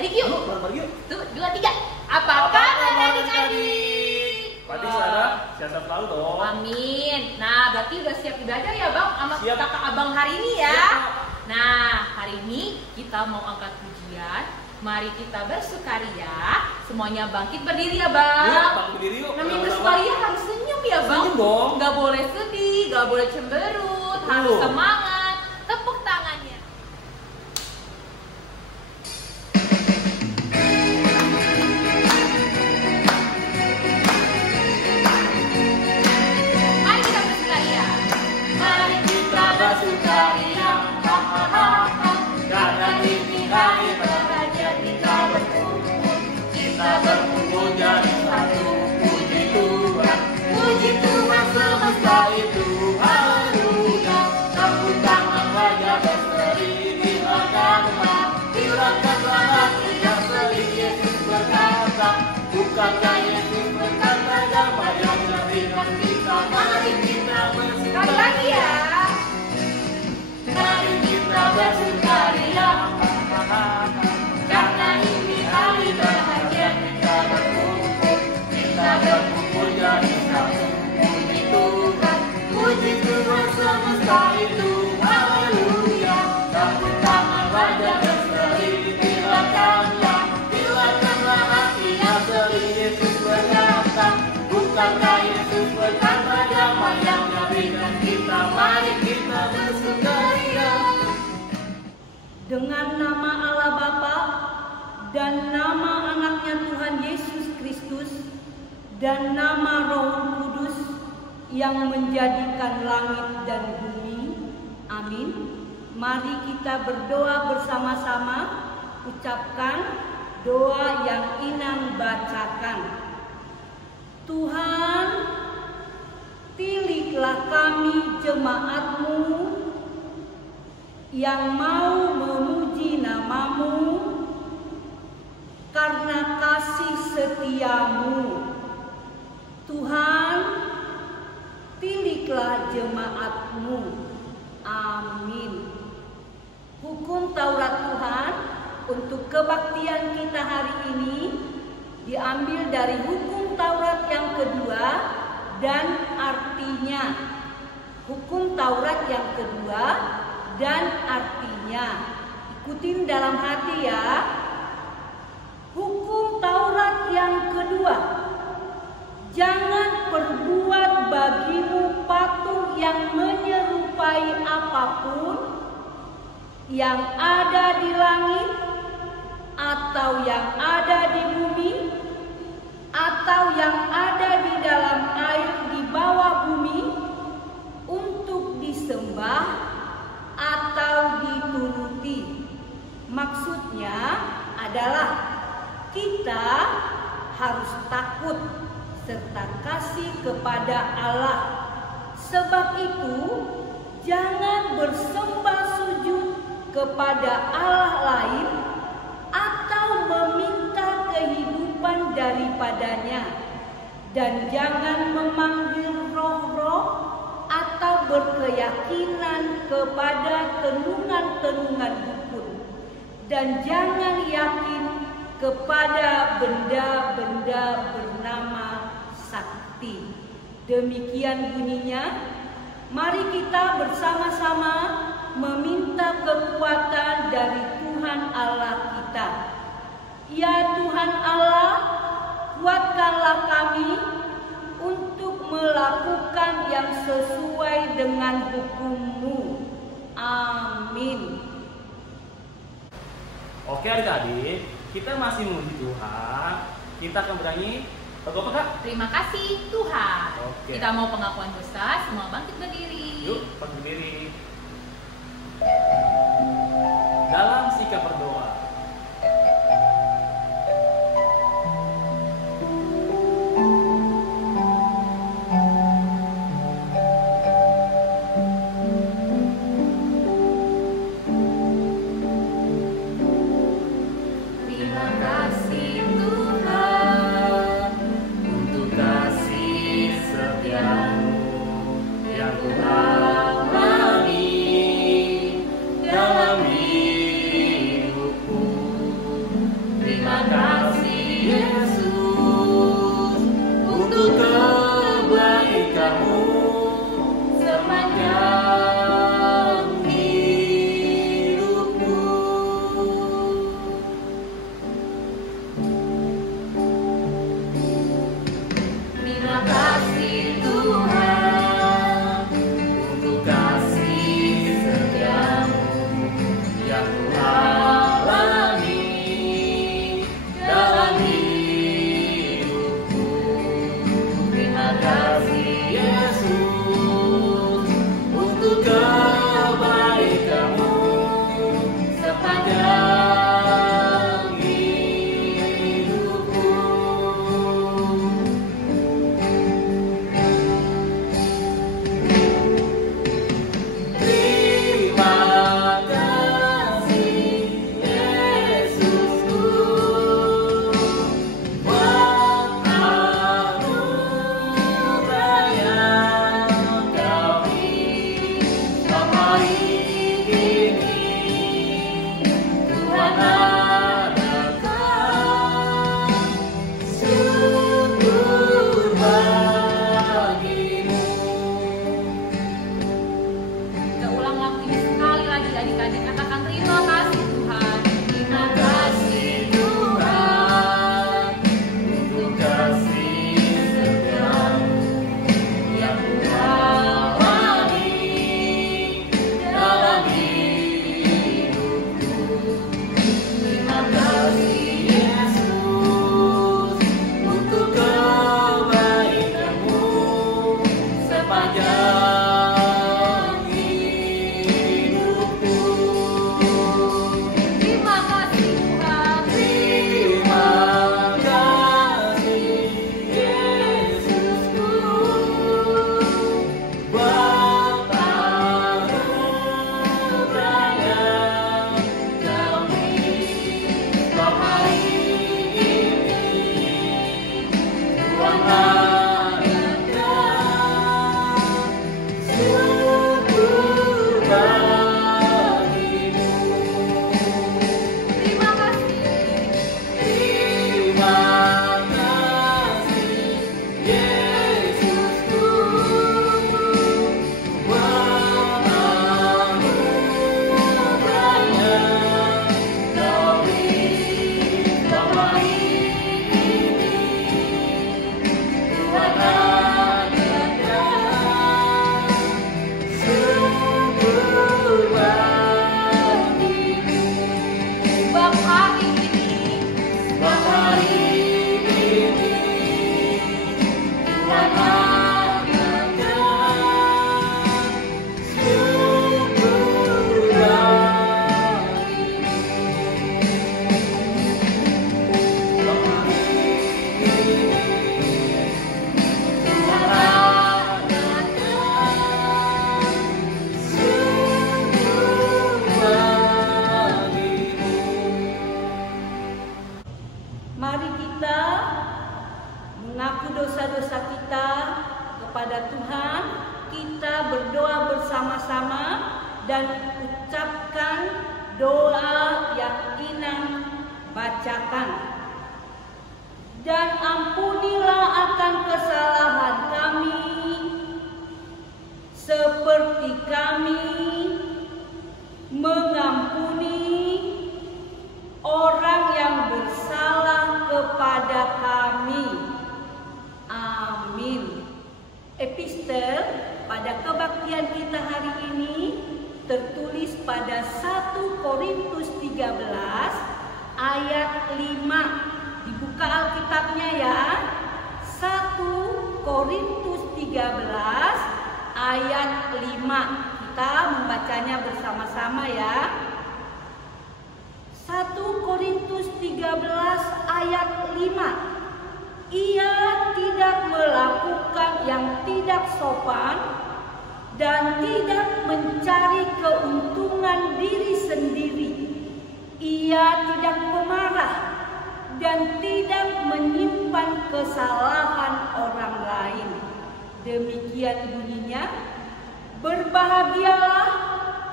Balik yuk. Balik yuk. 1, 2, 3. Apa kabar adik-adik? Padi sekarang sehat selalu dong. Amin. Nah, berarti udah siap ibadah ya Bang sama Siap. kakak abang hari ini ya. Siap. Nah, hari ini kita mau angkat pujian. Mari kita bersukaria. Semuanya bangkit berdiri ya Bang. Yuk, bangkit berdiri yuk. Namanya bersukaria harus senyum ya Bang. Senyum dong. Gak boleh sedih, gak boleh cemberut, harus semangat. Tepuk tangannya. Mari kita bersukaria. Mari kita bersukaria. Karena ini hari bahagia kita berkumpul. Kita berkumpul jadi satu. Puji Tuhan. Puji Tuhan semesta itu. Haleluya. Tepuk tangan wajah berseri. Silakanlah. Silakanlah hati yang seri. Yesus berkata. Bukankah Yesus berkata damai yang dengan kita. Mari kita bersukaria. Sekali lagi ya. Mari kita bersukaria. Karena ini hari bahagia kita berkumpul. Kita berkumpul jadi satu. Puji Tuhan. Puji Tuhan semesta itu. Haleluya. Tepuk tangan wajah berseri. Silakanlah. Silakanlah hati yang seri. Yesus berkata. Bukankah Yesus berkata damai yang dengan kita. Mari kita bersukaria. Dengan nama Allah Bapa dan nama anaknya Tuhan Yesus Kristus dan nama Roh Kudus yang menjadikan langit dan bumi. Amin. Mari kita berdoa bersama-sama. Ucapkan doa yang Inang bacakan. Tuhan, pilihlah kami jemaat-Mu yang mau memuji nama-Mu karena kasih setia-Mu. Tuhan, pilihlah jemaat-Mu. Amin. Hukum Taurat Tuhan untuk kebaktian kita hari ini diambil dari hukum Taurat yang kedua dan artinya. Hukum Taurat yang kedua dan artinya. Ikutin dalam hati ya. Hukum Taurat yang kedua. Jangan perbuat bagimu patung yang menyerupai apapun yang ada di langit atau yang ada di bumi atau yang ada di dalam air di bawah bumi untuk disembah atau dituruti. Maksudnya adalah kita harus takut serta kasih kepada Allah. Sebab itu jangan bersembah sujud kepada Allah lain atau meminta kehidupan daripadanya, dan jangan memanggil roh-roh atau berkeyakinan kepada tenungan-tenungan dukun, dan jangan yakin kepada benda-benda bernama sakti. Demikian bunyinya. Mari kita bersama-sama meminta kekuatan dari Tuhan Allah kita. Ya Tuhan Allah, kuatkanlah kami untuk melakukan yang sesuai dengan hukum-Mu. Amin. Oke adik-adik, kita masih memuji Tuhan. Kita akan bernyanyi lagu apa Kak? Terima kasih Tuhan. Oke. Kita mau pengakuan dosa, semua bangkit berdiri. Yuk, berdiri. Dalam sikap berdoa. Terima kasih Tuhan Untuk kasih setiamu yang ku alami dalam hidup Terima kasih Yesus untuk kebaikan-Mu sepanjang hidupku. Terima kasih Tuhan untuk kasih setia-Mu yang Ku alami dalam hidupku. Terima kasih Yesus untuk kebaikan-Mu sepanjang hidupku. Terima kasih Yesusku buat anugerah yang Kau beri sampai ini. Tuhan adakan syukur bagi-Mu. Kita ulang lagi sekali lagi adik-adik, katakan terima kasih Tuhan. Terima kasih Tuhan untuk kasih setia-Mu yang Ku alami dalam hidupku. Terima kasih Yesus untuk kebaikan-Mu sepanjang hidupku. Terima kasih Tuhan. Terima kasih Yesusku buat anugerah yang Kau beri sampai ini. Tuhan adakan syukur bagi-Mu. Terima kasih. Terima kasih Yesusku buat anugerah yang Kau beri sampai ini. Tuhan adakan syukur bagi-Mu. Sebab hari ini Sebab hari ini Tuhan adakan syukur bagi-Mu. Sebab hari ini Tuhan adakan syukur bagi-Mu. Mari kita mengaku dosa-dosa kita kepada Tuhan. Kita berdoa bersama-sama dan ucapkan doa yang Inang bacakan. Dan ampunilah akan kesalahan kami, seperti kami mengampuni orang yang bersalah kepada kami. Amin. Epistel pada kebaktian kita hari ini tertulis pada 1 Korintus 13 ayat 5. Dibuka Alkitabnya ya. 1 Korintus 13 ayat 5. Kita membacanya bersama-sama ya. 1 Korintus 13 ayat 5. Ia tidak melakukan yang tidak sopan dan tidak mencari keuntungan diri sendiri. Ia tidak pemarah dan tidak menyimpan kesalahan orang lain. Demikian bunyinya, berbahagialah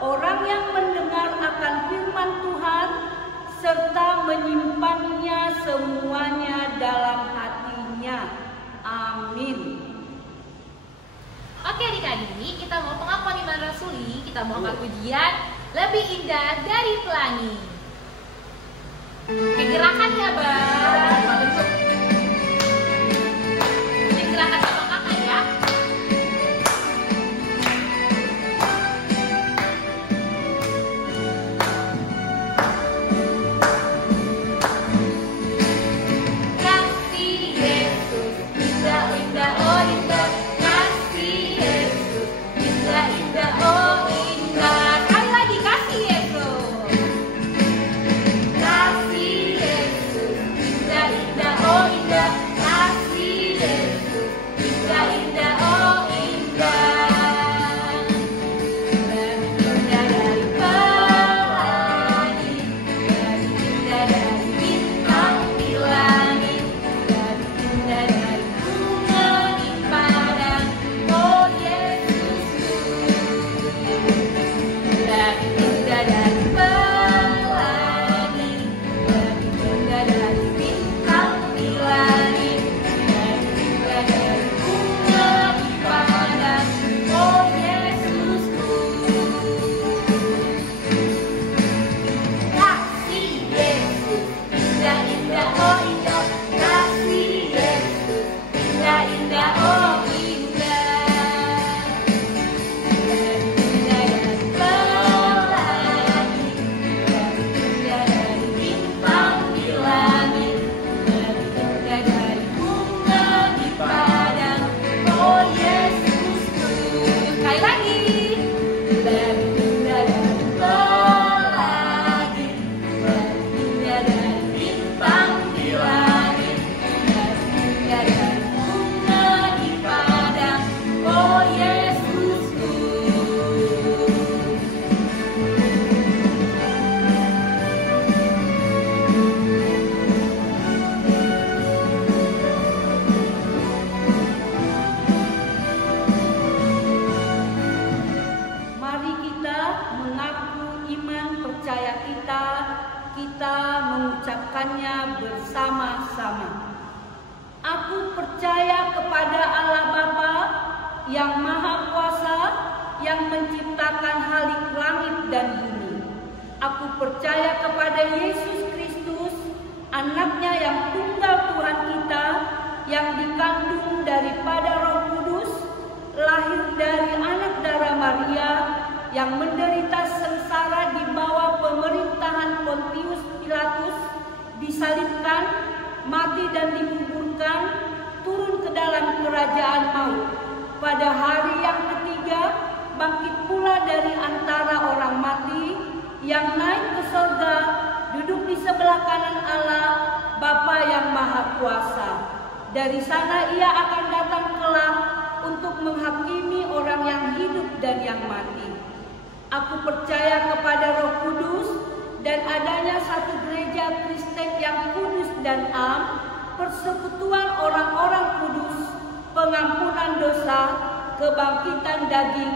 orang yang mendengar akan firman Tuhan serta menyimpannya semuanya dalam hatinya. Amin. Oke adik-adik, kita mau pengakuan iman rasuli, kita mau angkat pujian lebih indah dari pelangi. Oke, gerakan ya Bang. Ini gerakan sama kakak ya. Kasih Yesus, indah-indah, oh indah. Kasih Yesus, indah-indah, oh indah. Sekali lagi, kasih Yesus. Kasih Yesus, indah-indah, oh indah. Kasih Yesus, indah-indah, oh indah. Lebih indah dari pelangi, lebih indah dari bintang di langit, lebih indah dari bunga di padang, oh Yesusku. Lebih indah dari pelangi, lebih indah dari bintang di langit, lebih indah dari bunga di padang, oh Yesusku. Kasih Yesus, indah-indah, oh indah. Kasih Yesus, indah-indah, oh indah. Lebih indah dari pelangi, lebih indah dari bintang di langit, lebih indah dari bunga di padang, oh Yesusku. Sekali lagi. Lebih indah dari pelangi, lebih indah dari bintang di langit, lebih indah dari bunga di padang, oh Yesusku. Mari kita mengaku iman percaya kita mengucapkannya bersama-sama. Aku percaya kepada Allah Bapa yang Maha Kuasa, yang menciptakan halik langit dan bumi. Aku percaya kepada Yesus Kristus, anaknya yang tunggal Tuhan kita, yang dikandung daripada Roh Kudus, lahir dari anak darah Maria, yang menderita sengsara di bawah pemerintahan Pontius Pilatus, disalibkan, mati dan dikuburkan, turun ke dalam kerajaan maut. Pada hari yang ketiga, bangkit pula dari antara orang mati, yang naik ke surga, duduk di sebelah kanan Allah, Bapa yang Maha Kuasa. Dari sana ia akan datang kelak untuk menghakimi orang yang hidup dan yang mati. Aku percaya kepada Roh Kudus dan adanya satu gereja Kristen yang kudus dan am, persekutuan orang-orang kudus, pengampunan dosa, kebangkitan daging,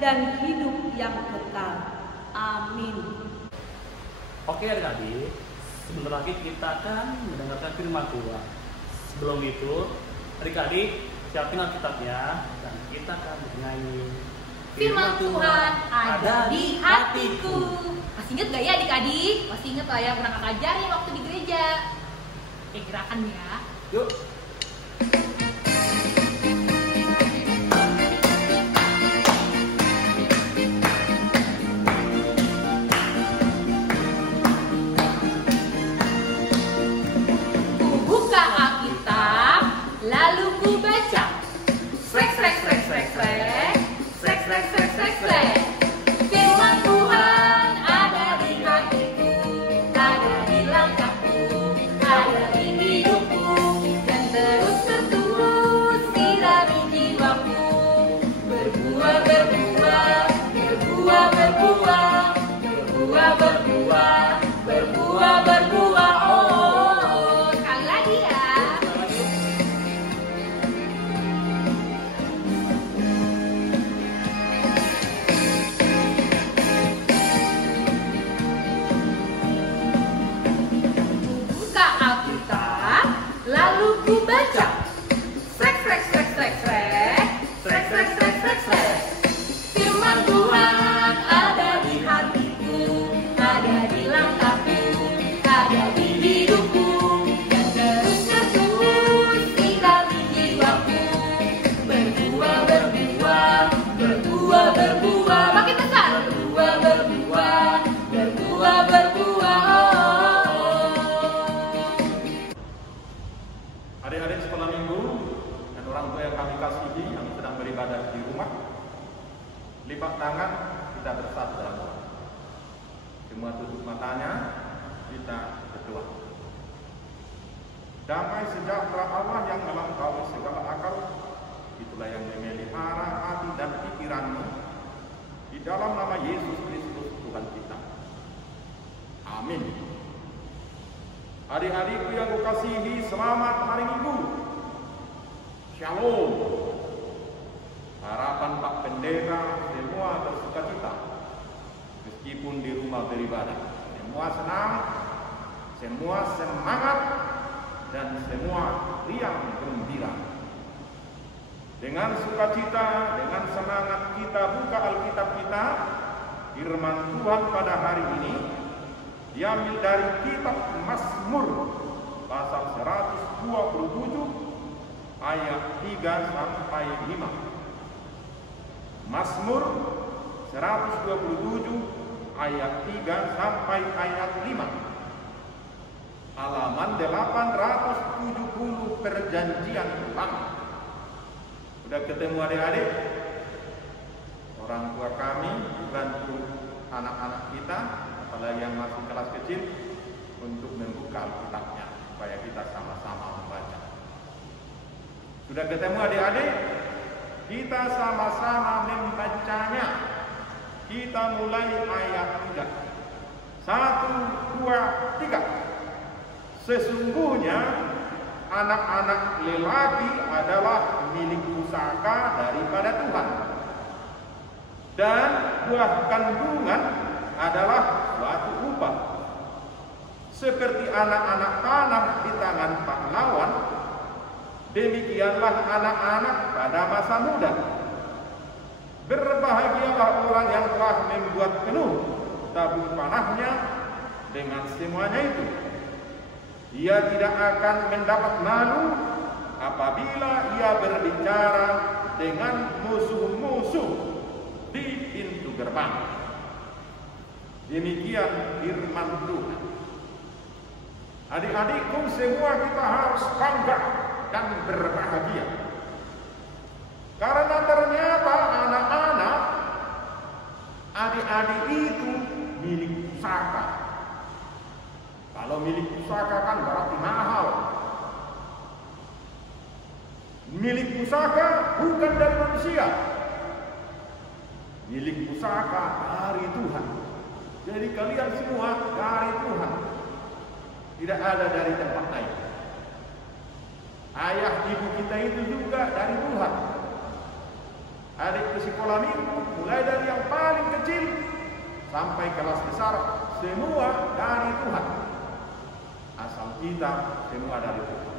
dan hidup yang kekal. Amin. Oke adik-adik, sebentar lagi kita akan mendengarkan firman Tuhan. Sebelum itu, adik-adik siapin Alkitabnya dan kita akan bernyanyi. Firman Tuhan ada di hatiku. Masih inget gak ya adik-adik? Masih inget lah ya pernah kakak ajarin waktu di gereja. Oke, gerakan ya. Yuk. Ku buka Alkitab, lalu ku baca. Srek, srek, srek, srek, srek. Srek, srek, srek, srek, srek. Firman Tuhan ada di hatiku, ada di langkahku, ada di hidupku, dan terus tertulis ku baca. Srek, srek, srek, srek, srek. Srek, srek, srek, srek, srek. Firman Tuhan ada di hatiku, ada di langkahku, ada di hidupku. Dan terus tinggal di jiwaku. Berbuah, berbuah, berbuah, berbuah. Makin besar. Berbuah, berbuah, berbuah, berbuah. Adik-adik sekolah minggu dan orang tua yang kami kasihi yang sedang beribadah di rumah, lipat tangan, kita bersatu dalam doa. Semua tutup matanya, kita berdoa. Damai sejahtera Allah yang melampaui segala akal, itulah yang memelihara hati dan pikiranmu di dalam nama Yesus Kristus Tuhan kita. Amin. Adik-adikku yang kukasihi, selamat hari Minggu. Shalom. Harapan Pak Pendeta semua bersukacita meskipun di rumah beribadah. Semua senang, semua semangat, dan semua riang gembira. Dengan sukacita, dengan semangat kita buka Alkitab kita, firman Tuhan pada hari ini diambil dari kitab Mazmur pasal 127 ayat 3 sampai 5. Mazmur 127 ayat 3 sampai ayat 5. Halaman 870 Perjanjian Lama. Sudah ketemu adik-adik? Orang tua kami bantu anak-anak kita, apalagi yang masih kelas kecil, untuk membuka Alkitabnya supaya kita sama-sama membaca. Sudah ketemu adik-adik? Kita sama-sama membacanya. Kita mulai ayat 3. 1, 2, 3. Sesungguhnya anak-anak lelaki adalah milik pusaka daripada Tuhan, dan buah kandungan adalah suatu upah. Seperti anak-anak panah di tangan pahlawan, demikianlah anak-anak pada masa muda. Berbahagialah orang yang telah membuat penuh tabung panahnya dengan semuanya itu. Ia tidak akan mendapat malu apabila ia berbicara dengan musuh-musuh di pintu gerbang. Demikian firman Tuhan. Adik-adikku semua, kita harus bangga dan berbahagia. Karena ternyata anak-anak, adik-adik itu milik pusaka. Kalau milik pusaka kan berarti mahal. Milik pusaka bukan dari manusia. Milik pusaka dari Tuhan. Jadi kalian semua dari Tuhan. Tidak ada dari tempat lain. Ayah ibu kita itu juga dari Tuhan. Adik ke sekolah minggu, mulai dari yang paling kecil sampai kelas besar, semua dari Tuhan. Asal kita semua dari Tuhan.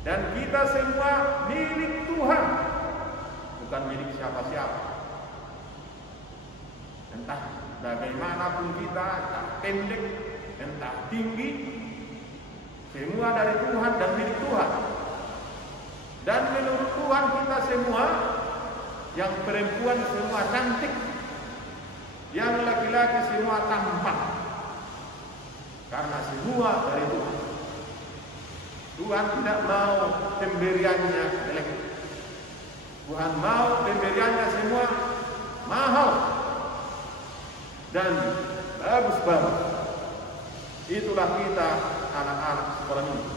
Dan kita semua milik Tuhan, bukan milik siapa-siapa. Entah bagaimanapun kita, entah pendek, entah tinggi, semua dari Tuhan dan milik Tuhan. Dan menurut Tuhan kita semua, yang perempuan semua cantik, yang laki-laki semua tampan, karena semua dari Tuhan. Tuhan tidak mau pemberiannya jelek. Tuhan mau pemberiannya semua mahal dan bagus-bagus. Itulah kita anak-anak sekolah minggu.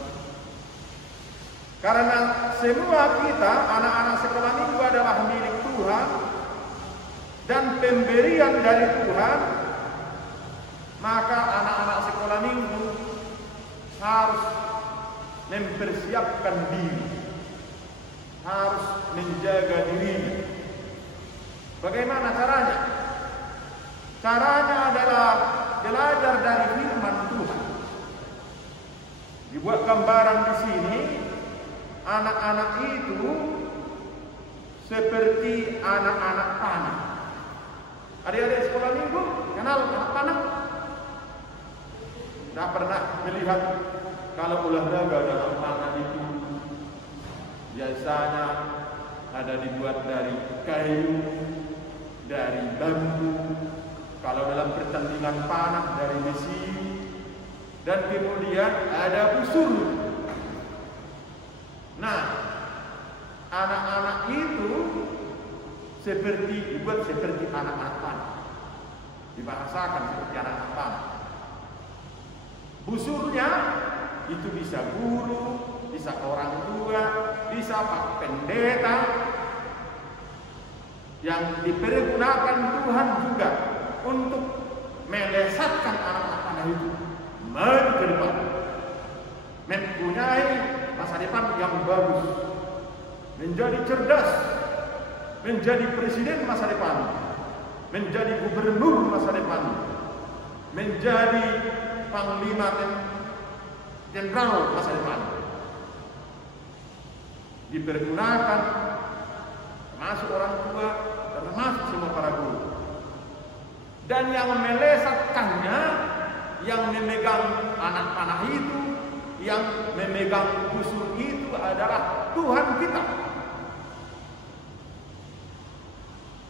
Karena semua kita anak-anak sekolah minggu adalah milik Tuhan dan pemberian dari Tuhan, maka anak-anak sekolah minggu harus mempersiapkan diri, harus menjaga dirinya. Bagaimana caranya? Caranya adalah belajar dari firman Tuhan. Dibuat gambaran di sini, anak-anak itu seperti anak-anak panah. Adik-adik sekolah minggu kenal anak panah? Tidak pernah melihat kalau olahraga dalam panah itu biasanya ada dibuat dari kayu, dari bambu. Kalau dalam pertandingan panah dari besi, dan kemudian ada busur. Nah, anak-anak itu dibuat seperti anak-anak panah, dibahasakan seperti anak-anak panah. Busurnya itu bisa guru, bisa orang tua, bisa pak pendeta, yang dipergunakan Tuhan juga untuk melesatkan anak-anak panah itu maju ke depan, mempunyai masa depan yang bagus, menjadi cerdas, menjadi presiden masa depan, menjadi gubernur masa depan, menjadi panglima jenderal masa depan. Dipergunakan termasuk orang tua, termasuk semua para guru. Dan yang melesatkannya, yang memegang anak panah itu, yang memegang busur itu adalah Tuhan kita.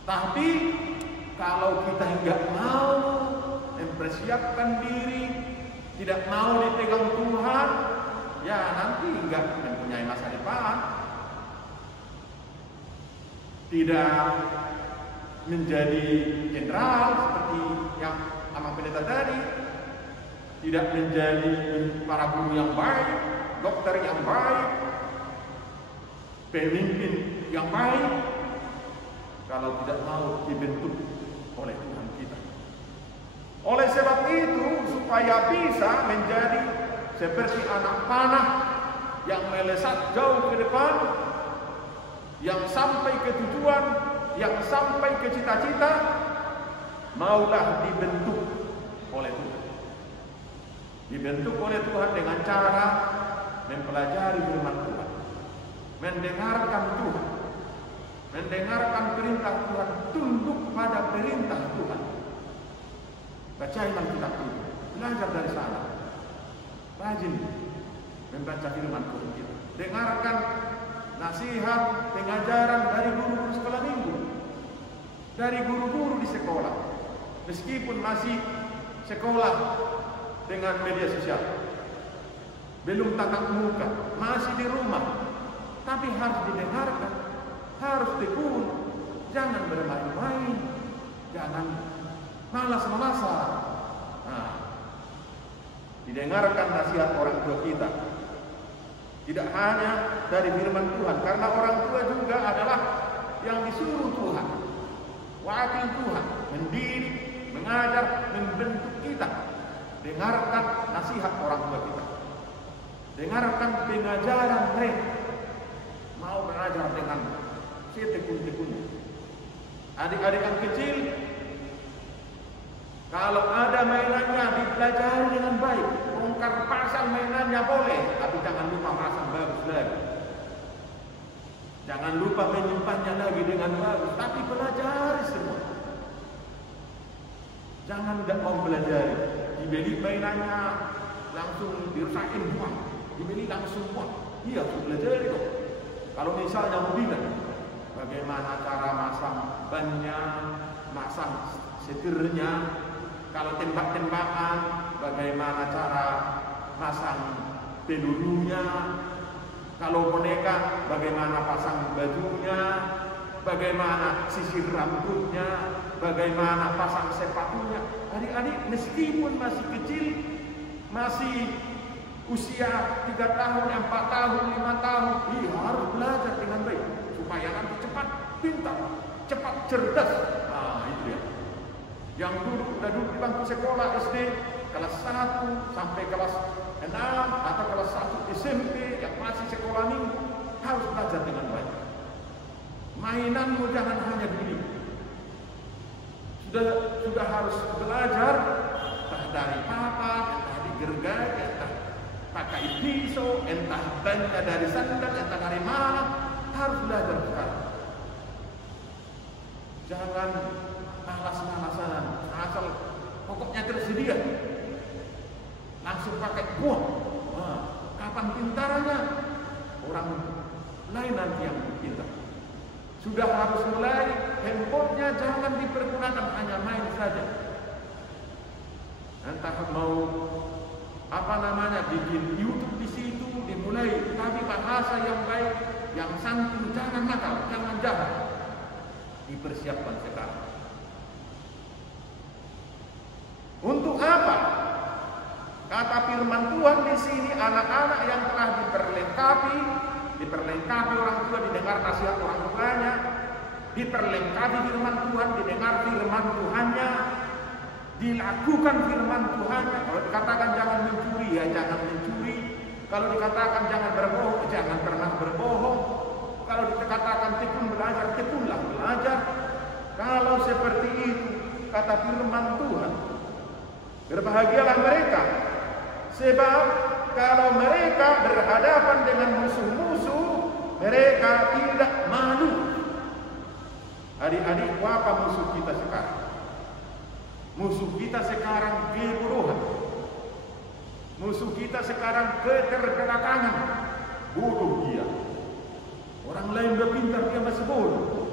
Tapi kalau kita enggak mau mempersiapkan diri, tidak mau dipegang Tuhan, ya nanti enggak mempunyai masa depan. Tidak menjadi jenderal seperti yang Amang Pendeta tadi, tidak menjadi para guru yang baik, dokter yang baik, pemimpin yang baik, kalau tidak mau dibentuk oleh Tuhan kita. Oleh sebab itu, supaya bisa menjadi seperti anak panah yang melesat jauh ke depan, yang sampai ke tujuan, yang sampai ke cita-cita, maulah dibentuk oleh Tuhan. Dibentuk oleh Tuhan dengan cara mempelajari firman Tuhan, mendengarkan Tuhan, mendengarkan perintah Tuhan, tunduk pada perintah Tuhan. Baca kitab Tuhan, belajar dari sana, rajin membaca firman Tuhan kita, dengarkan nasihat, pengajaran dari guru-guru sekolah minggu, dari guru-guru di sekolah, meskipun masih sekolah dengan media sosial, belum tatap muka, masih di rumah, tapi harus didengarkan, harus tekun, jangan bermain-main, jangan malas-malasan. Nah, didengarkan nasihat orang tua kita. Tidak hanya dari firman Tuhan, karena orang tua juga adalah yang disuruh Tuhan, wakil Tuhan, mendidik, mengajar, membentuk kita. Dengarkan nasihat orang tua kita, dengarkan pengajaran mereka. Mau mengajar dengan setekun-tekunnya. Adik-adik yang kecil, kalau ada mainannya dipelajari dengan baik, bongkar pasang mainannya boleh, tapi jangan lupa pasang bagus lagi. Jangan lupa menyimpannya lagi dengan bagus, tapi pelajari semua. Jangan tidak mau belajar, dibeli mainannya langsung dirusakin, buang, dibeli langsung buang. Iya, harus belajar itu. Kalau misalnya mobilnya, bagaimana cara masang bannya, masang setirnya. Kalau tembak-tembakan, bagaimana cara pasang pelurunya. Kalau boneka, bagaimana pasang bajunya, bagaimana sisir rambutnya, bagaimana pasang sepatunya. Adik-adik meskipun masih kecil, masih usia 3 tahun, 4 tahun, 5 tahun, harus belajar dengan baik supaya nanti cepat pintar, cepat cerdas. Nah, itu ya. Yang udah duduk di bangku sekolah SD kelas 1 sampai kelas 6 atau kelas 1 SMP yang masih sekolah minggu harus belajar dengan baik. Mainanmu jangan hanya beli. Sudah harus belajar entah dari papa, entah di gergaji, entah pakai pisau, entah bannya dari sandal, entah dari mana, harus belajar sekarang. Jangan malas-malasan, asal pokoknya tersedia, langsung pakai buah. Nah, kapan pintarnya? Orang lain nanti yang pintar. Sudah harus mulai, handphonenya jangan dipergunakan hanya main saja. Entah mau bikin YouTube di situ, dimulai, tapi bahasa yang baik, yang santun, jangan nakal, jangan jahat. Dipersiapkan sekarang. Untuk apa? Kata firman Tuhan di sini, anak-anak yang telah diperlengkapi orang tua, didengar nasihat orang tuanya, diperlengkapi firman Tuhan, didengar firman Tuhannya, dilakukan firman Tuhannya. Kalau dikatakan jangan mencuri, ya jangan mencuri. Kalau dikatakan jangan berbohong, jangan pernah berbohong. Kalau dikatakan tekun belajar, tekunlah belajar. Kalau seperti itu, kata firman Tuhan, berbahagialah mereka, sebab kalau mereka berhadapan dengan musuh-musuh, mereka tidak malu. Adik-adik, apa musuh kita sekarang? Musuh kita sekarang kebodohan. Musuh kita sekarang keterbelakangan. Bodoh dia. Orang lain udah pintar, dia masih bodoh.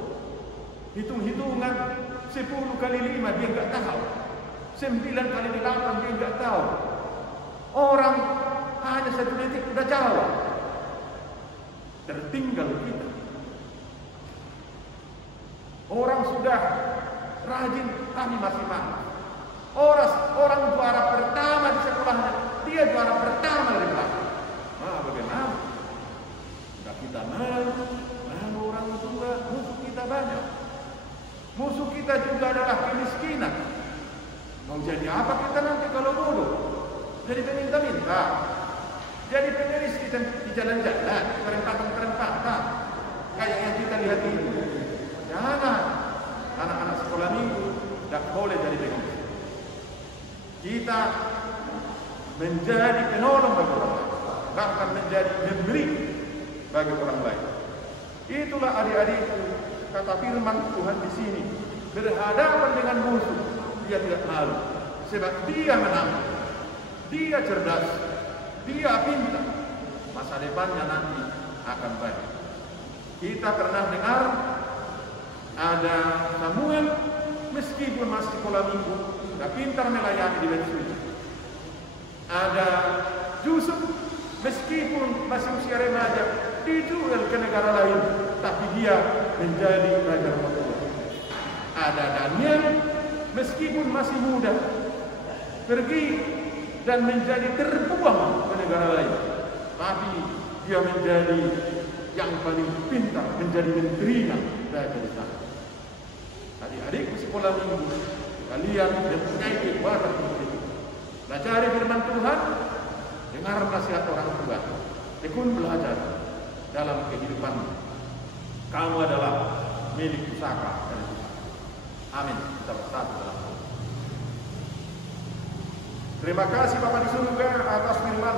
Hitung-hitungan 10 kali 5 dia nggak tahu. 9 kali 8 dia nggak tahu. Orang hanya 1 detik udah jawab. Tertinggal kita. Orang sudah rajin, kami masih malas. Orang juara pertama di sekolahnya, dia juara pertama dari belakang. Nah, bagaimana? Enggak kita malu orang tua, musuh kita banyak. Musuh kita juga adalah kemiskinan. Mau jadi apa kita nanti kalau bodoh? Jadi peminta-minta, jadi pengemis di jalan-jalan, perempatan, kayak yang kita lihat ini. Jangan, anak-anak sekolah minggu tidak boleh jadi pengemis. Kita menjadi penolong bagi orang lain, bahkan menjadi memberi bagi orang lain. Itulah adik-adikku, kata firman Tuhan di sini, berhadapan dengan musuh, dia tidak malu, sebab dia menang, dia cerdas, dia pintar, masa depannya nanti akan baik. Kita pernah dengar ada Samuel, meskipun masih sekolah minggu, sudah pintar melayani di bait suci. Ada Yusuf, meskipun masih usia remaja, dijual ke negara lain, tapi dia menjadi raja Mesir. Ada Daniel, meskipun masih muda, pergi dan menjadi terbuang ke negara lain, tapi dia menjadi yang paling pintar, menjadi menterinya raja di sana. Adik-adik sekolah minggu, kalian mempunyai kekuatan untuk itu. Pelajari firman Tuhan, dengar nasihat orang tua, tekun belajar dalam kehidupan. Kamu adalah milik pusaka dari Tuhan. Amin. Kita bersatu dalam doa. Terima kasih Bapa di surga atas firman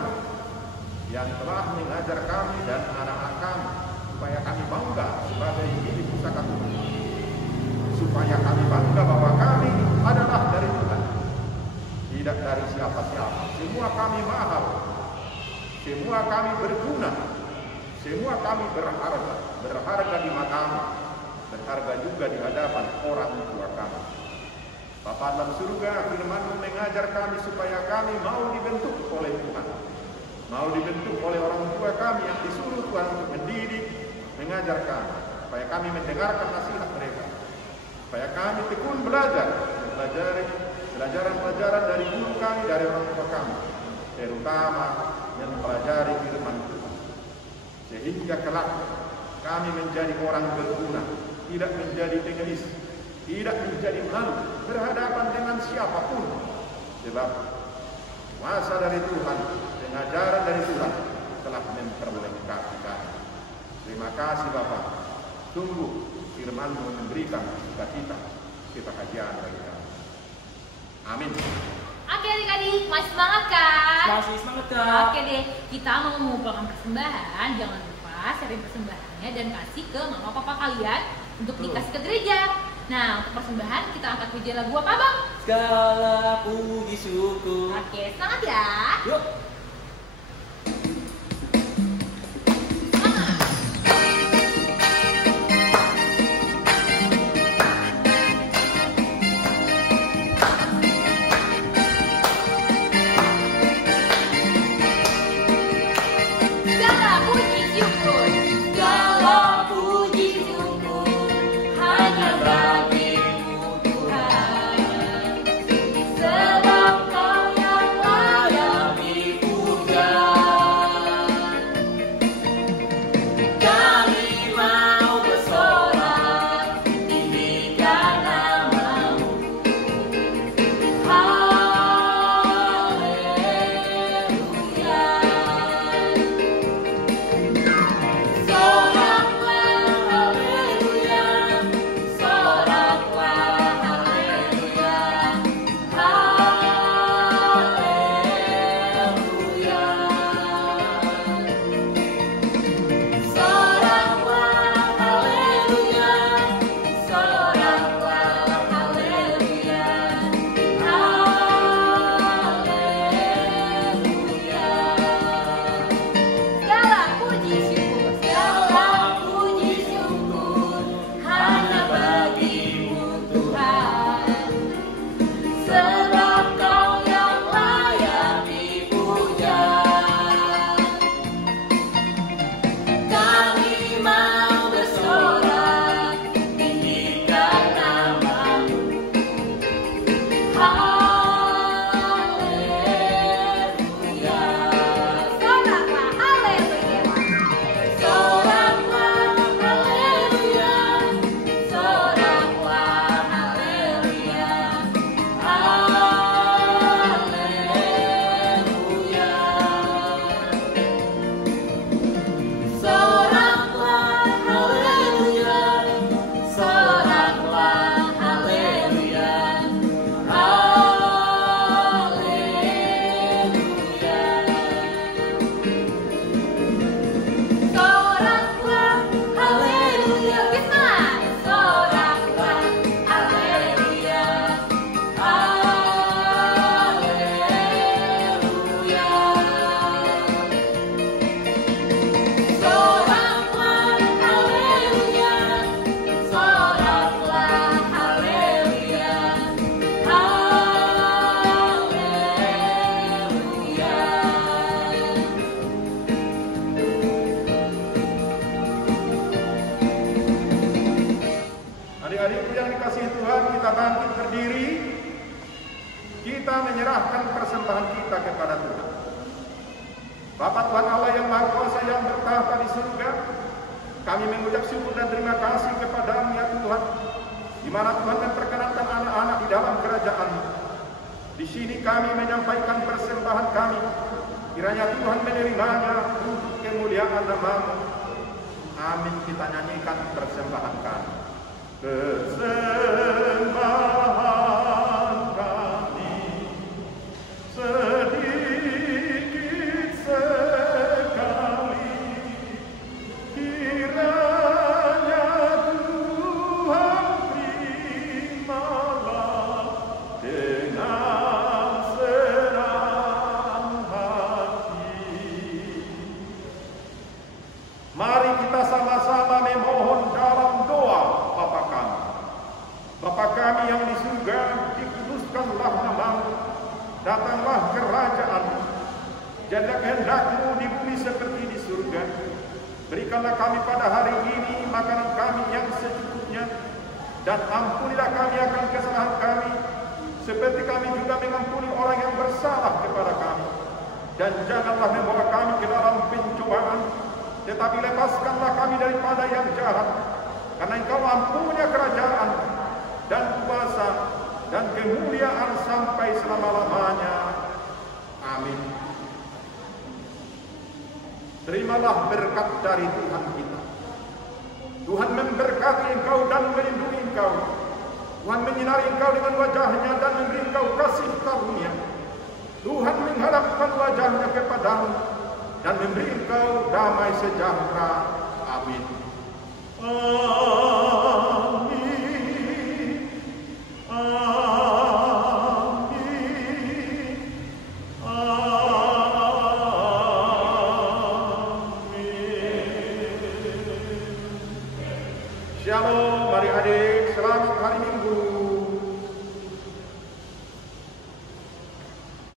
yang telah mengajar kami dan anak-anak kami, supaya kami bangga sebagai milik pusaka Tuhan. Supaya kami bangga bahwa kami adalah dari Tuhan, tidak dari siapa-siapa. Semua kami mahal, semua kami berguna, semua kami berharga di matamu, berharga juga di hadapan orang tua kami. Bapa dalam surga, firman-Mu mengajar kami supaya kami mau dibentuk oleh Tuhan, mau dibentuk oleh orang tua kami yang disuruh Tuhan untuk mendidik, mengajar kami, supaya kami mendengarkan nasihat mereka, supaya kami tekun belajar, mempelajari pelajaran-pelajaran dari guru kami, dari orang tua kami, terutama mempelajari firman Tuhan, sehingga kelak kami menjadi orang berguna, tidak menjadi pengemis, tidak menjadi malu berhadapan dengan siapapun, sebab kuasa dari Tuhan, pengajaran dari Tuhan telah memperlengkapi kami. Terima kasih Bapa, sungguh firman-Mu memberikan sukacita, kebahagiaan bagi kami. Amin. Oke adik-adik, masih semangat kan? Masih semangat Kak. Oke deh, kita mau mengumpulkan persembahan. Jangan lupa sharing persembahannya dan kasih ke mama papa kalian untuk dikasih ke gereja. Nah, untuk persembahan kita angkat pujian lagu apa Bang? Segala puji syukur. Oke, semangat ya. Yuk. Segala puji syukur, Segala puji syukur hanya bagimu Tuhan. Sebab Kau yang layak dipuja. Kami mau bersorak tinggikan nama-Mu. Haleluya. Soraklah haleluya, soraklah haleluya, haleluya. Soraklah haleluya, soraklah haleluya, haleluya. segala puji syukur, Segala puji syukur hanya bagimu Tuhan. Sebab Kau yang layak dipuja. Kami mau bersorak tinggikan nama-Mu. Haleluya. soraklah haleluya. Soraklah haleluya, soraklah haleluya, haleluya. Soraklah haleluya, soraklah haleluya, haleluya. Soraklah haleluya. Kita Soraklah haleluya, haleluya. Soraklah haleluya, soraklah haleluya, haleluya. Adik-adikku yang dikasihi Tuhan, kita bangkit berdiri. Kita menyerahkan persembahan kita kepada Tuhan. Bapa Tuhan Allah yang Maha Kuasa yang bertahta di surga, kami mengucap syukur dan terima kasih kepada-Mu ya Tuhan, di mana Tuhan memperkenankan anak-anak di dalam kerajaan-Mu. Di sini kami menyampaikan persembahan kami. Kiranya Tuhan menerimanya untuk kemuliaan nama-Mu. Amin. Kita nyanyikan persembahan kami. Persembahan kami sedikit sekali, kiranya Tuhan terimalah dengan senang hati. Mari kita sama-sama memohon dalam doa Bapa kami. Bapa kami yang di surga, dikuduskanlah nama-Mu, datanglah kerajaan-Mu, jadilah kehendak-Mu di bumi seperti di surga. Berikanlah kami pada hari ini makanan kami yang secukupnya, dan ampunilah kami akan kesalahan kami, seperti kami juga mengampuni orang yang bersalah kepada kami. Dan janganlah membawa kami ke dalam pencobaan, tetapi lepaskanlah kami daripada yang jahat. Karena Engkau punya kerajaan dan kuasa dan kemuliaan sampai selama-lamanya. Amin. Terimalah berkat dari Tuhan kita. Tuhan memberkati engkau dan melindungi engkau. Tuhan menyinari engkau dengan wajah-Nya dan memberi engkau kasih karunia. padamu dan memberi engkau damai sejahtera. Amin. Amin. Amin. Amin. Shalom, mari hadir